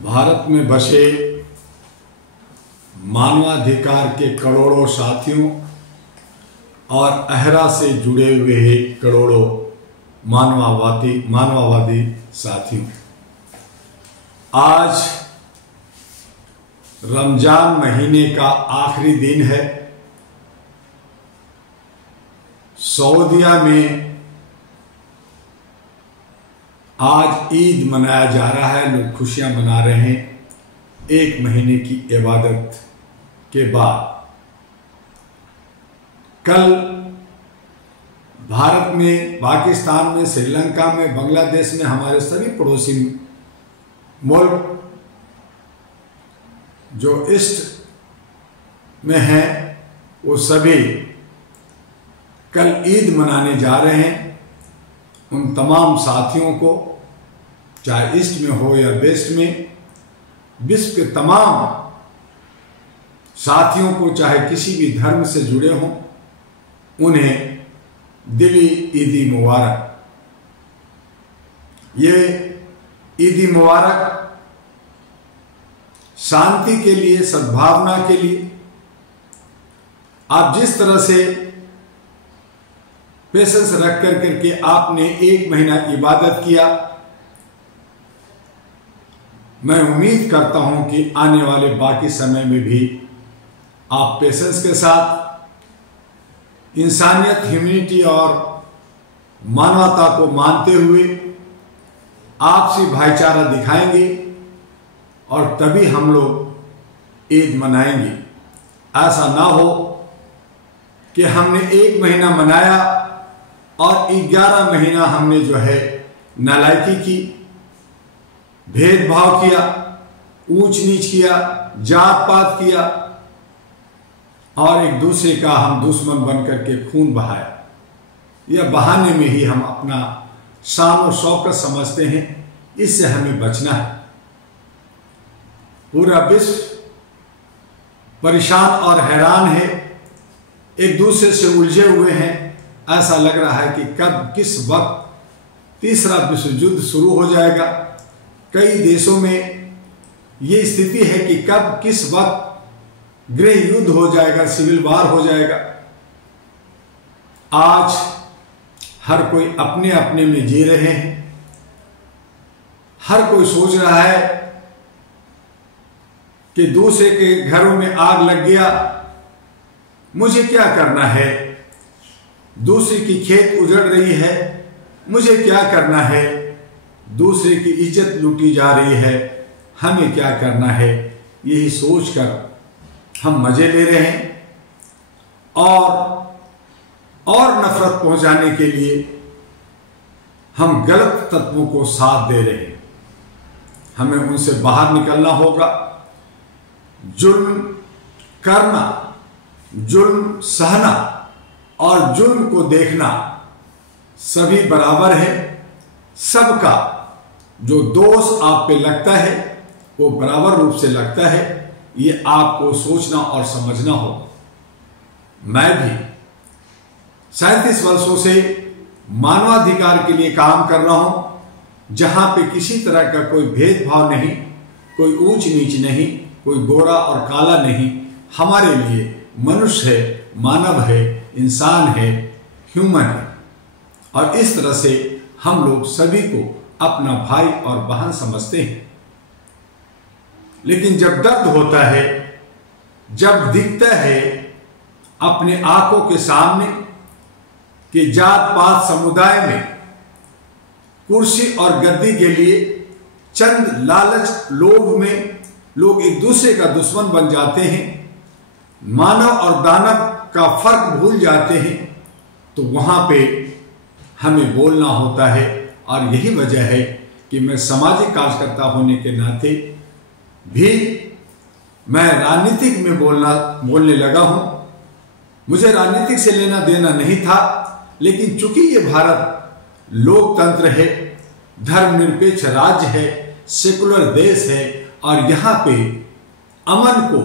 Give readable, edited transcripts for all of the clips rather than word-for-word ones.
भारत में बसे मानवाधिकार के करोड़ों साथियों और अहरा से जुड़े हुए करोड़ों मानववादी साथियों, आज रमजान महीने का आखिरी दिन है। सऊदीया में आज ईद मनाया जा रहा है, लोग खुशियां मना रहे हैं एक महीने की इबादत के बाद। कल भारत में, पाकिस्तान में, श्रीलंका में, बांग्लादेश में, हमारे सभी पड़ोसी मुल्क जो ईस्ट में हैं, वो सभी कल ईद मनाने जा रहे हैं। उन तमाम साथियों को, चाहे ईस्ट में हो या वेस्ट में, विश्व के तमाम साथियों को, चाहे किसी भी धर्म से जुड़े हों, उन्हें दिली ईदी मुबारक। ये ईदी मुबारक शांति के लिए, सद्भावना के लिए, आप जिस तरह से पेशेंस रख कर करके आपने एक महीना इबादत किया, मैं उम्मीद करता हूं कि आने वाले बाकी समय में भी आप पेशेंस के साथ इंसानियत, ह्यूमैनिटी और मानवता को मानते हुए आपसी भाईचारा दिखाएंगे और तभी हम लोग ईद मनाएंगे। ऐसा ना हो कि हमने एक महीना मनाया और 11 महीना हमने जो है नालायकी की, भेदभाव किया, ऊंच नीच किया, जात पात किया और एक दूसरे का हम दुश्मन बन करके खून बहाया। यह बहाने में ही हम अपना शान और शौकत समझते हैं, इससे हमें बचना है। पूरा विश्व परेशान और हैरान है, एक दूसरे से उलझे हुए हैं। ऐसा लग रहा है कि कब किस वक्त तीसरा विश्व युद्ध शुरू हो जाएगा। कई देशों में ये स्थिति है कि कब किस वक्त गृह युद्ध हो जाएगा, सिविल वार हो जाएगा। आज हर कोई अपने अपने में जी रहे हैं। हर कोई सोच रहा है कि दूसरे के घरों में आग लग गया, मुझे क्या करना है। दूसरे की खेत उजड़ रही है, मुझे क्या करना है। दूसरे की इज्जत लूटी जा रही है, हमें क्या करना है। यही सोचकर हम मजे ले रहे हैं और नफरत पहुंचाने के लिए हम गलत तत्वों को साथ दे रहे हैं। हमें उनसे बाहर निकलना होगा। जुल्म करना, जुल्म सहना और जुल्म को देखना सभी बराबर है। सबका जो दोष आप पे लगता है वो बराबर रूप से लगता है। ये आपको सोचना और समझना होगा। मैं भी 37 वर्षों से मानवाधिकार के लिए काम कर रहा हूं, जहां पे किसी तरह का कोई भेदभाव नहीं, कोई ऊंच नीच नहीं, कोई गोरा और काला नहीं। हमारे लिए मनुष्य है, मानव है, इंसान है, ह्यूमन है। और इस तरह से हम लोग सभी को अपना भाई और बहन समझते हैं। लेकिन जब दर्द होता है, जब दिखता है अपने आंखों के सामने कि जात पात समुदाय में कुर्सी और गद्दी के लिए चंद लालच लोभ में लोग एक दूसरे का दुश्मन बन जाते हैं, मानव और दानव का फर्क भूल जाते हैं, तो वहां पे हमें बोलना होता है। और यही वजह है कि मैं सामाजिक कार्यकर्ता होने के नाते भी मैं राजनीतिक में बोलने लगा हूं। मुझे राजनीतिक से लेना देना नहीं था, लेकिन चूंकि ये भारत लोकतंत्र है, धर्मनिरपेक्ष राज्य है, सेकुलर देश है और यहां पे अमन को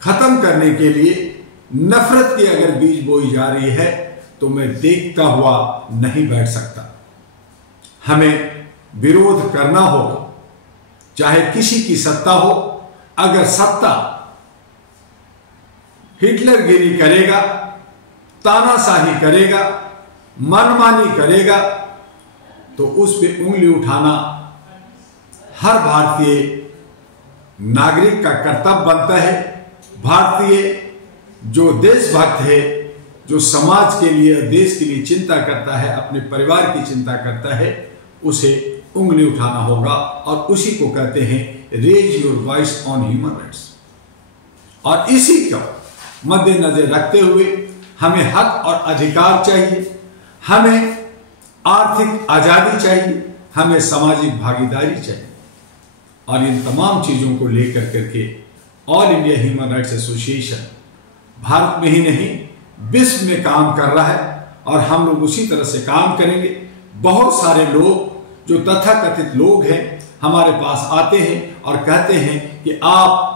खत्म करने के लिए नफरत की अगर बीज बोई जा रही है तो मैं देखता हुआ नहीं बैठ सकता। हमें विरोध करना होगा, चाहे किसी की सत्ता हो, अगर सत्ता हिटलरगिरी करेगा, तानाशाही करेगा, मनमानी करेगा, तो उस पर उंगली उठाना हर भारतीय नागरिक का कर्तव्य बनता है। भारतीय जो देशभक्त है, जो समाज के लिए, देश के लिए चिंता करता है, अपने परिवार की चिंता करता है, उसे उंगली उठाना होगा। और उसी को कहते हैं raise your voice on human rights. और इसी को मद्देनजर रखते हुए हमें हक और अधिकार चाहिए, हमें आर्थिक आजादी चाहिए, हमें सामाजिक भागीदारी चाहिए। और इन तमाम चीजों को लेकर करके all India human rights association Bharat में ही नहीं विश्व में काम कर रहा है। और हम लोग उसी तरह से काम करेंगे। बहुत सारे लोग जो तथाकथित लोग हैं हमारे पास आते हैं और कहते हैं कि आप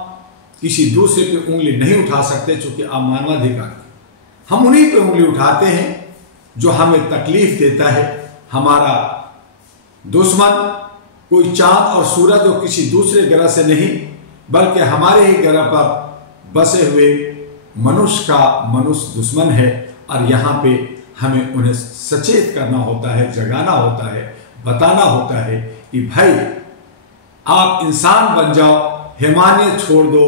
किसी दूसरे पे उंगली नहीं उठा सकते क्योंकि आप मानवाधिकार। हम उन्हीं पे उंगली उठाते हैं जो हमें तकलीफ देता है। हमारा दुश्मन कोई चांद और सूरज और किसी दूसरे ग्रह से नहीं, बल्कि हमारे ही ग्रह पर बसे हुए मनुष्य का मनुष्य दुश्मन है। और यहाँ पे हमें उन्हें सचेत करना होता है, जगाना होता है, बताना होता है कि भाई आप इंसान बन जाओ, हैवानियत छोड़ दो,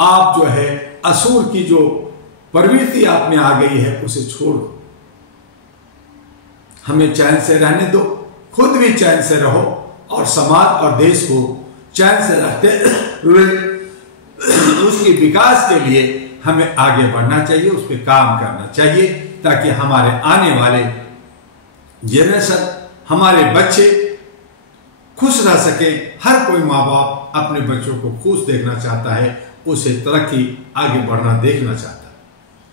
आप जो है असुर की जो प्रवृत्ति आप में आ गई है उसे छोड़ दो, हमें चैन से रहने दो, खुद भी चैन से रहो और समाज और देश को चैन से रखते हुए उसके विकास के लिए हमें आगे बढ़ना चाहिए, उस पर काम करना चाहिए ताकि हमारे आने वाले जनरेशन, हमारे बच्चे खुश रह सके। हर कोई माँ बाप अपने बच्चों को खुश देखना चाहता है, उसे तरक्की आगे बढ़ना देखना चाहता है।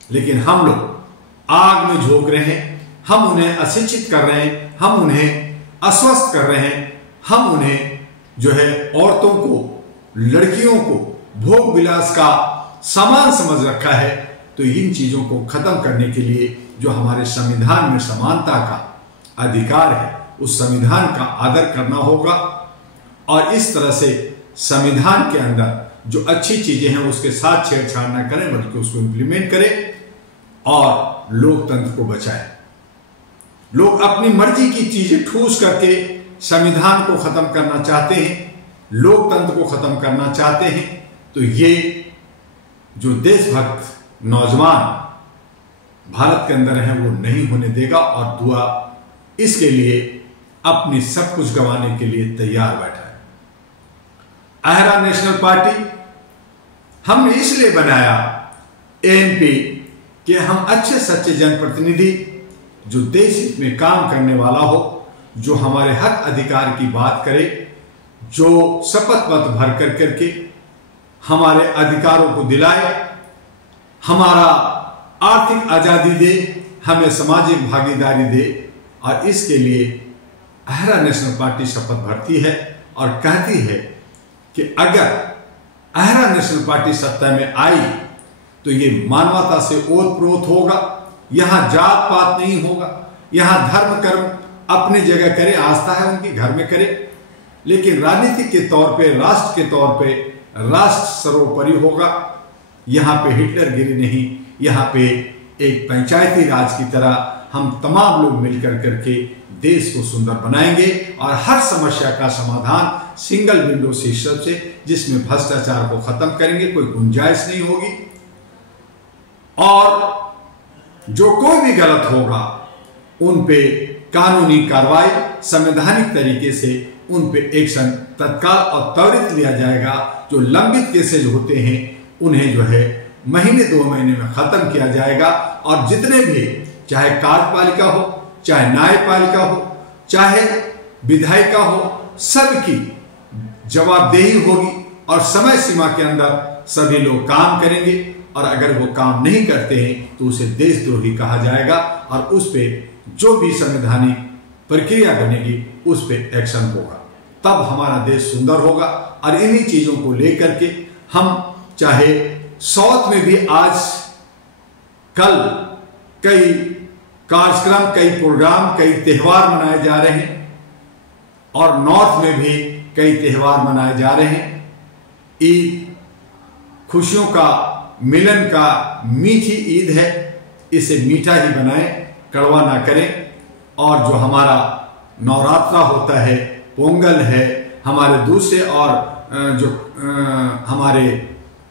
लेकिन हम लोग आग में झोंक रहे हैं, हम उन्हें अशिक्षित कर रहे हैं, हम उन्हें अस्वस्थ कर रहे हैं, हम उन्हें जो है औरतों को, लड़कियों को भोग विलास का सामान समझ रखा है। तो इन चीजों को खत्म करने के लिए जो हमारे संविधान में समानता का अधिकार है, उस संविधान का आदर करना होगा। और इस तरह से संविधान के अंदर जो अच्छी चीजें हैं उसके साथ छेड़छाड़ न करें, बल्कि उसको इंप्लीमेंट करें और लोकतंत्र को बचाएं। लोग अपनी मर्जी की चीजें ठूस करके संविधान को खत्म करना चाहते हैं, लोकतंत्र को खत्म करना चाहते हैं। तो ये जो देशभक्त नौजवान भारत के अंदर है वो नहीं होने देगा। और दुआ इसके लिए अपनी सब कुछ गंवाने के लिए तैयार बैठा है। आहरा नेशनल पार्टी हमने इसलिए बनाया एएनपी कि हम अच्छे सच्चे जनप्रतिनिधि जो देश हित में काम करने वाला हो, जो हमारे हक अधिकार की बात करे, जो शपथ पत्र भर कर करके हमारे अधिकारों को दिलाए, हमारा आर्थिक आजादी दे, हमें सामाजिक भागीदारी दे। और इसके लिए आहरा नेशनल पार्टी शपथ भरती है और कहती है कि अगर आहरा नेशनल पार्टी सत्ता में आई तो ये मानवता से ओतप्रोत होगा, यहां जात पात नहीं होगा, यहां धर्म कर्म अपनी जगह करे, आस्था है उनकी घर में करे, लेकिन राजनीतिक के तौर पे, राष्ट्र के तौर पे राष्ट्र सर्वोपरि होगा। यहां पे हिटलरगिरी नहीं, यहाँ पे एक पंचायती राज की तरह हम तमाम लोग मिलकर करके देश को सुंदर बनाएंगे और हर समस्या का समाधान सिंगल विंडो सिस्टम से, जिसमें भ्रष्टाचार को खत्म करेंगे, कोई गुंजाइश नहीं होगी। और जो कोई भी गलत होगा उन पे कानूनी कार्रवाई संवैधानिक तरीके से उन पे एक्शन तत्काल और त्वरित लिया जाएगा। जो लंबित केसेज होते हैं उन्हें जो है महीने 2 महीने में खत्म किया जाएगा। और जितने भी, चाहे कार्यपालिका हो, चाहे न्यायपालिका हो, चाहे विधायिका हो, सबकी जवाबदेही होगी और समय सीमा के अंदर सभी लोग काम करेंगे। और अगर वो काम नहीं करते हैं तो उसे देशद्रोही कहा जाएगा और उस पर जो भी संवैधानिक प्रक्रिया बनेगी उस पर एक्शन होगा। तब हमारा देश सुंदर होगा। और इन्हीं चीजों को लेकर के हम, चाहे साउथ में भी आज कल कई कार्यक्रम, कई प्रोग्राम, कई त्यौहार मनाए जा रहे हैं और नॉर्थ में भी कई त्यौहार मनाए जा रहे हैं। ईद खुशियों का, मिलन का, मीठी ईद है। इसे मीठा ही बनाएं, कड़वा ना करें। और जो हमारा नवरात्रा होता है, पोंगल है, हमारे दूसरे और जो हमारे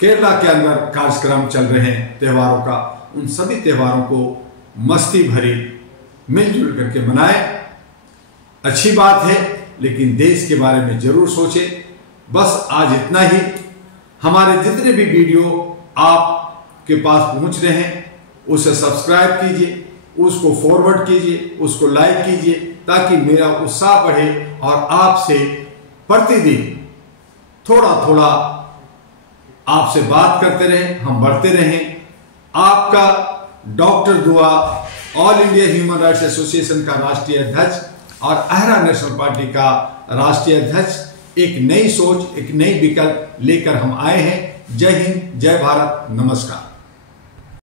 केरला के अंदर कार्यक्रम चल रहे हैं त्योहारों का, उन सभी त्योहारों को मस्ती भरी मिलजुल करके मनाएं। अच्छी बात है, लेकिन देश के बारे में जरूर सोचें। बस आज इतना ही। हमारे जितने भी वीडियो आपके पास पहुंच रहे हैं उसे सब्सक्राइब कीजिए, उसको फॉरवर्ड कीजिए, उसको लाइक कीजिए, ताकि मेरा उत्साह बढ़े और आपसे प्रतिदिन थोड़ा थोड़ा आपसे बात करते रहें, हम बढ़ते रहें। आपका डॉक्टर दुआ, all India human rights association का राष्ट्रीय अध्यक्ष और अहरा नेशनल पार्टी का राष्ट्रीय अध्यक्ष, एक नई सोच, एक नई विकल्प लेकर हम आए हैं। जय हिंद, जय भारत, नमस्कार।